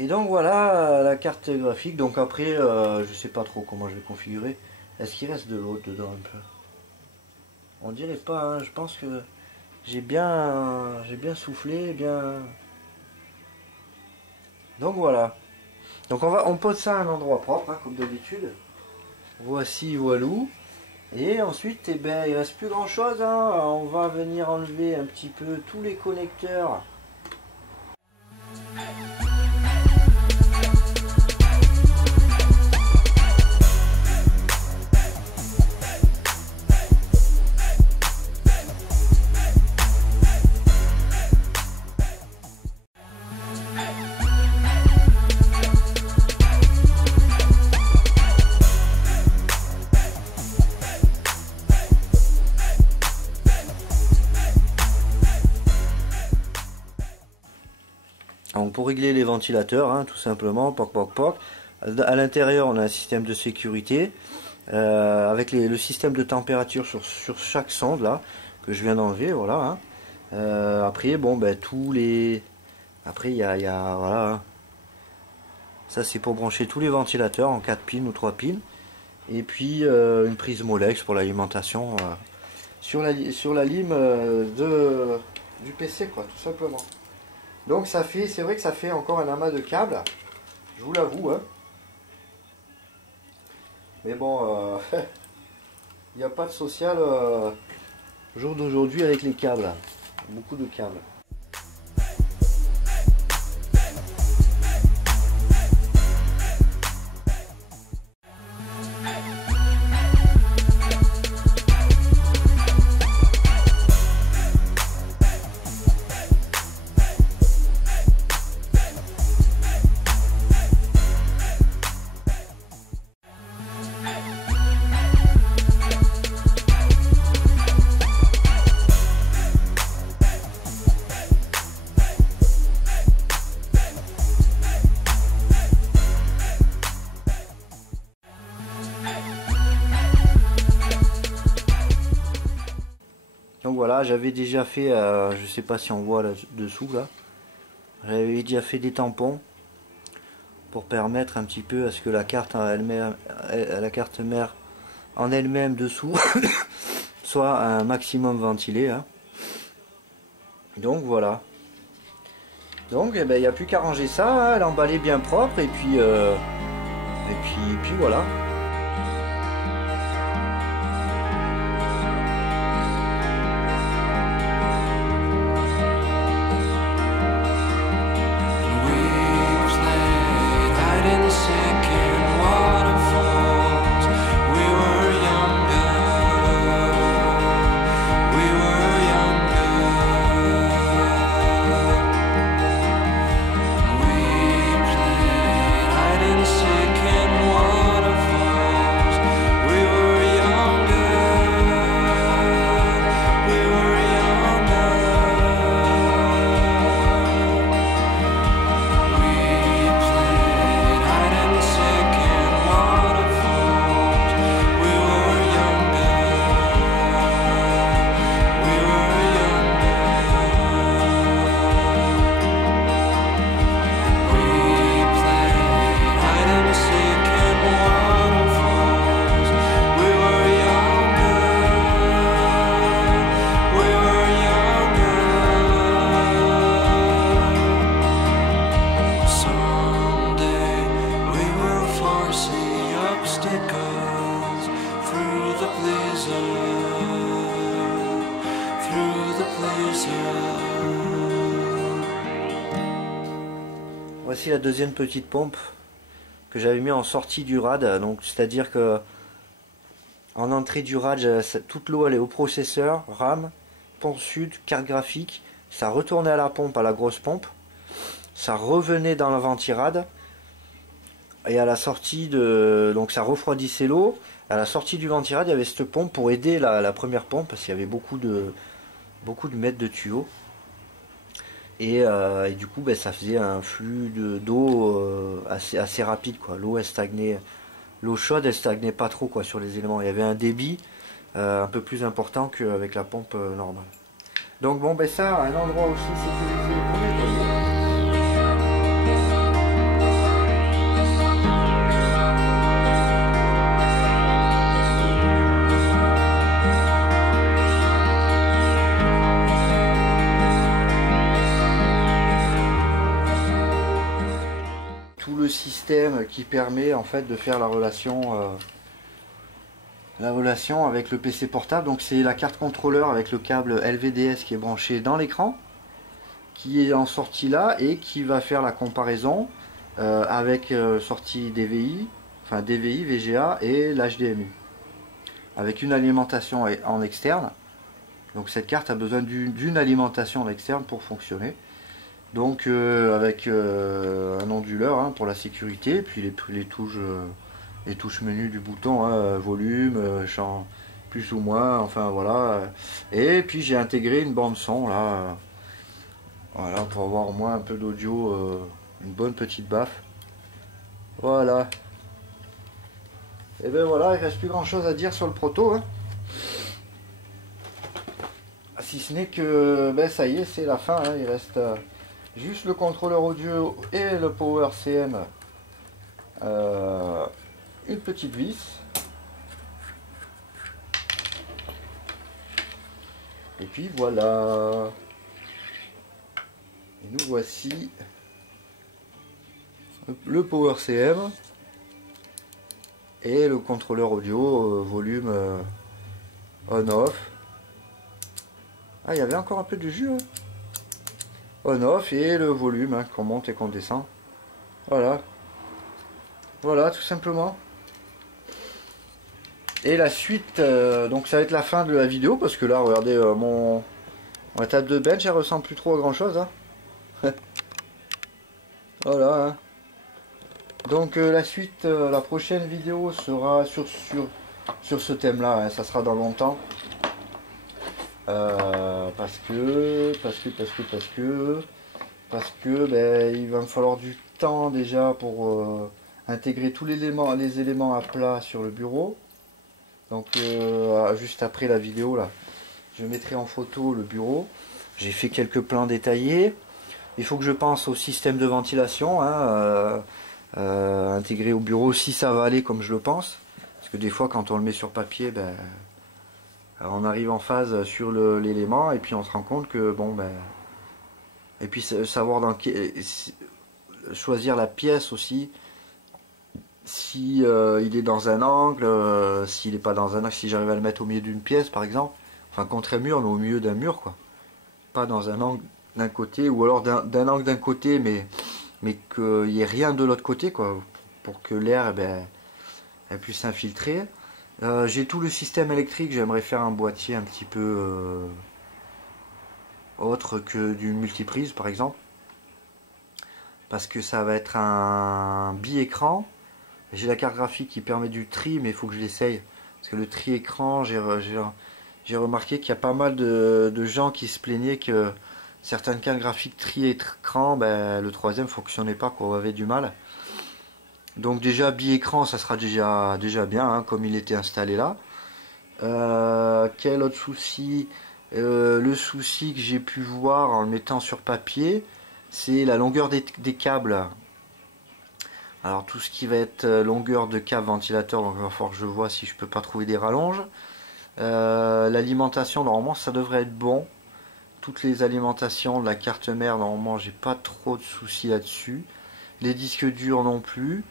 Et donc voilà la carte graphique. Donc après, je sais pas trop comment je vais configurer. Est-ce qu'il reste de l'eau dedans un peu? On dirait pas, hein. Je pense que j'ai bien soufflé, bien. Donc voilà. Donc on pose ça à un endroit propre, hein, comme d'habitude. Voici, voilou. Et ensuite, eh ben, il reste plus grand chose, hein. On va venir enlever un petit peu tous les connecteurs. Donc pour régler les ventilateurs, hein, tout simplement, poc poc poc. À l'intérieur, on a un système de sécurité avec le système de température sur chaque sonde là que je viens d'enlever, voilà. Hein. Après, bon, ben tous les, après il y a voilà. Hein. Ça c'est pour brancher tous les ventilateurs en 4 pins ou 3 pins. Et puis une prise Molex pour l'alimentation sur la lime du PC, quoi, tout simplement. Donc ça fait, c'est vrai que ça fait encore un amas de câbles, je vous l'avoue. Hein. Mais bon, il n'y a pas de social jour d'aujourd'hui avec les câbles. Beaucoup de câbles. Donc voilà, j'avais déjà fait, je sais pas si on voit là dessous là, j'avais déjà fait des tampons pour permettre un petit peu à ce que la carte elle-même, la carte mère en elle-même dessous soit un maximum ventilée. Hein. Donc voilà. Donc eh ben, il n'y a plus qu'à ranger ça, hein, l'emballer bien propre et puis voilà. Voici la deuxième petite pompe que j'avais mis en sortie du RAD, donc c'est-à-dire que en entrée du RAD, toute l'eau elle est au processeur, RAM, pompe sud, carte graphique, ça retournait à la pompe, à la grosse pompe, ça revenait dans la ventirad, et à la sortie donc ça refroidissait l'eau, à la sortie du ventirad il y avait cette pompe pour aider la première pompe, parce qu'il y avait beaucoup de mètres de tuyaux. Et du coup ça faisait un flux d'eau assez rapide, quoi. L'eau elle stagnait, l'eau chaude elle stagnait pas trop, quoi, sur les éléments. Il y avait un débit un peu plus important qu'avec la pompe normale. Donc bon, ça, un endroit aussi sécurisé pour nettoyer. le système qui permet en fait de faire la relation avec le PC portable. Donc c'est la carte contrôleur avec le câble LVDS qui est branché dans l'écran, qui est en sortie là et qui va faire la comparaison avec sortie DVI, enfin DVI, VGA et l'HDMI, avec une alimentation en externe. Donc cette carte a besoin d'une alimentation en externe pour fonctionner. Donc avec un onduleur hein, pour la sécurité, puis les touches menu du bouton, hein, volume, champ plus ou moins, enfin voilà. Et puis j'ai intégré une bande son là, voilà, pour avoir au moins un peu d'audio, une bonne petite baffe. Voilà. Et ben voilà, il reste plus grand chose à dire sur le proto. Hein. Si ce n'est que ben ça y est, c'est la fin. Hein. Il reste juste le contrôleur audio et le Power CM. Une petite vis. Et puis voilà. Et nous voici le Power CM et le contrôleur audio volume on-off. Ah, il y avait encore un peu de jus. Hein. On-off et le volume hein, qu'on monte et qu'on descend. Voilà. Voilà, tout simplement. Et la suite, donc ça va être la fin de la vidéo parce que là, regardez, ma table de bench, elle ressemble plus trop à grand chose. Hein. Voilà. Hein. Donc la suite, la prochaine vidéo sera sur ce thème-là. Hein. Ça sera dans longtemps. Parce que ben, il va me falloir du temps déjà pour intégrer tous les éléments à plat sur le bureau. Donc juste après la vidéo là, je mettrai en photo le bureau. J'ai fait quelques plans détaillés. Il faut que je pense au système de ventilation hein, intégré au bureau si ça va aller comme je le pense. Parce que des fois quand on le met sur papier, ben, on arrive en phase sur l'élément et puis on se rend compte que bon ben, et puis savoir choisir la pièce aussi. Si il est dans un angle, s'il n'est pas dans un angle, si j'arrive à le mettre au milieu d'une pièce par exemple, enfin contre un mur mais au milieu d'un mur quoi, pas dans un angle d'un côté ou alors d'un angle d'un côté mais qu'il n'y ait rien de l'autre côté quoi, pour que l'air eh ben, elle puisse s'infiltrer. J'ai tout le système électrique, j'aimerais faire un boîtier un petit peu autre que du multiprise par exemple, parce que ça va être un bi-écran. J'ai la carte graphique qui permet du tri, mais il faut que je l'essaye. Parce que le tri écran, j'ai remarqué qu'il y a pas mal de gens qui se plaignaient que certaines cartes graphiques tri écran, ben, le troisième ne fonctionnait pas, quoi, on avait du mal. Donc déjà, bi-écran, ça sera déjà bien, hein, comme il était installé là. Quel autre souci le souci que j'ai pu voir en le mettant sur papier, c'est la longueur des câbles. Alors tout ce qui va être longueur de câble ventilateur, donc il va falloir que je vois si je peux pas trouver des rallonges. L'alimentation, normalement ça devrait être bon. Toutes les alimentations de la carte mère, normalement j'ai pas trop de soucis là-dessus. Les disques durs non plus.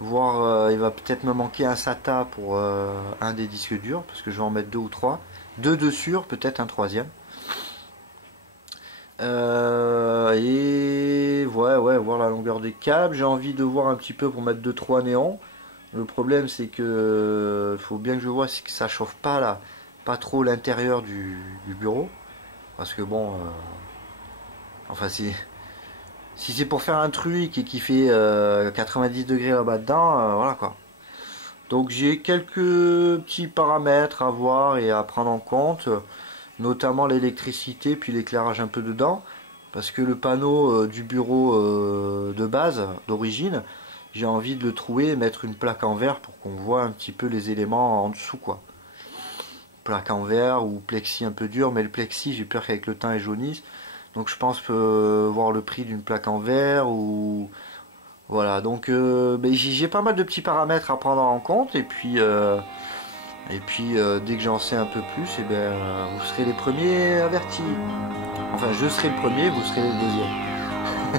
Voire il va peut-être me manquer un SATA pour un des disques durs, parce que je vais en mettre 2 ou 3. 2 dessus, peut-être un troisième. Et ouais, voir la longueur des câbles. J'ai envie de voir un petit peu pour mettre 2-3 néons. Le problème c'est que faut bien que je vois si ça chauffe pas là, pas trop l'intérieur du bureau. Parce que bon, enfin si c'est pour faire un truc et qui fait 90 degrés là-bas dedans, voilà quoi. Donc j'ai quelques petits paramètres à voir et à prendre en compte, notamment l'électricité puis l'éclairage un peu dedans, parce que le panneau du bureau de base, d'origine, j'ai envie de le trouver et mettre une plaque en verre pour qu'on voit un petit peu les éléments en dessous quoi. Plaque en verre ou plexi un peu dur, mais le plexi j'ai peur qu'avec le temps il jaunisse, donc je pense voir le prix d'une plaque en verre ou... Voilà, donc j'ai pas mal de petits paramètres à prendre en compte et puis dès que j'en sais un peu plus, et ben, vous serez les premiers avertis. Enfin, je serai le premier, vous serez les deuxièmes.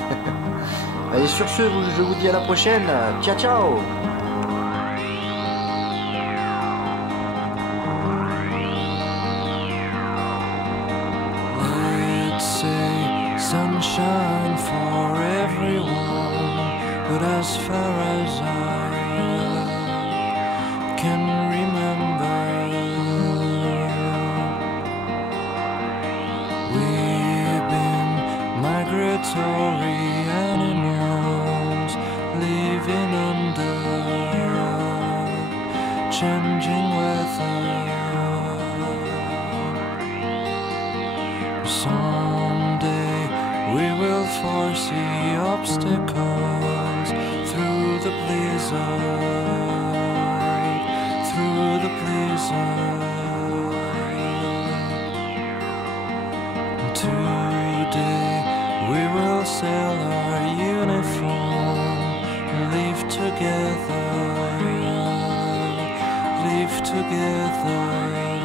Allez, sur ce, je vous dis à la prochaine. Ciao, ciao. Let's say sunshine for everyone, but as far as I can remember, we've been migratory animals living under changing weather. Someday we will foresee obstacles through the blizzard, through the blizzard. Today we will sell our uniform, live together, live together.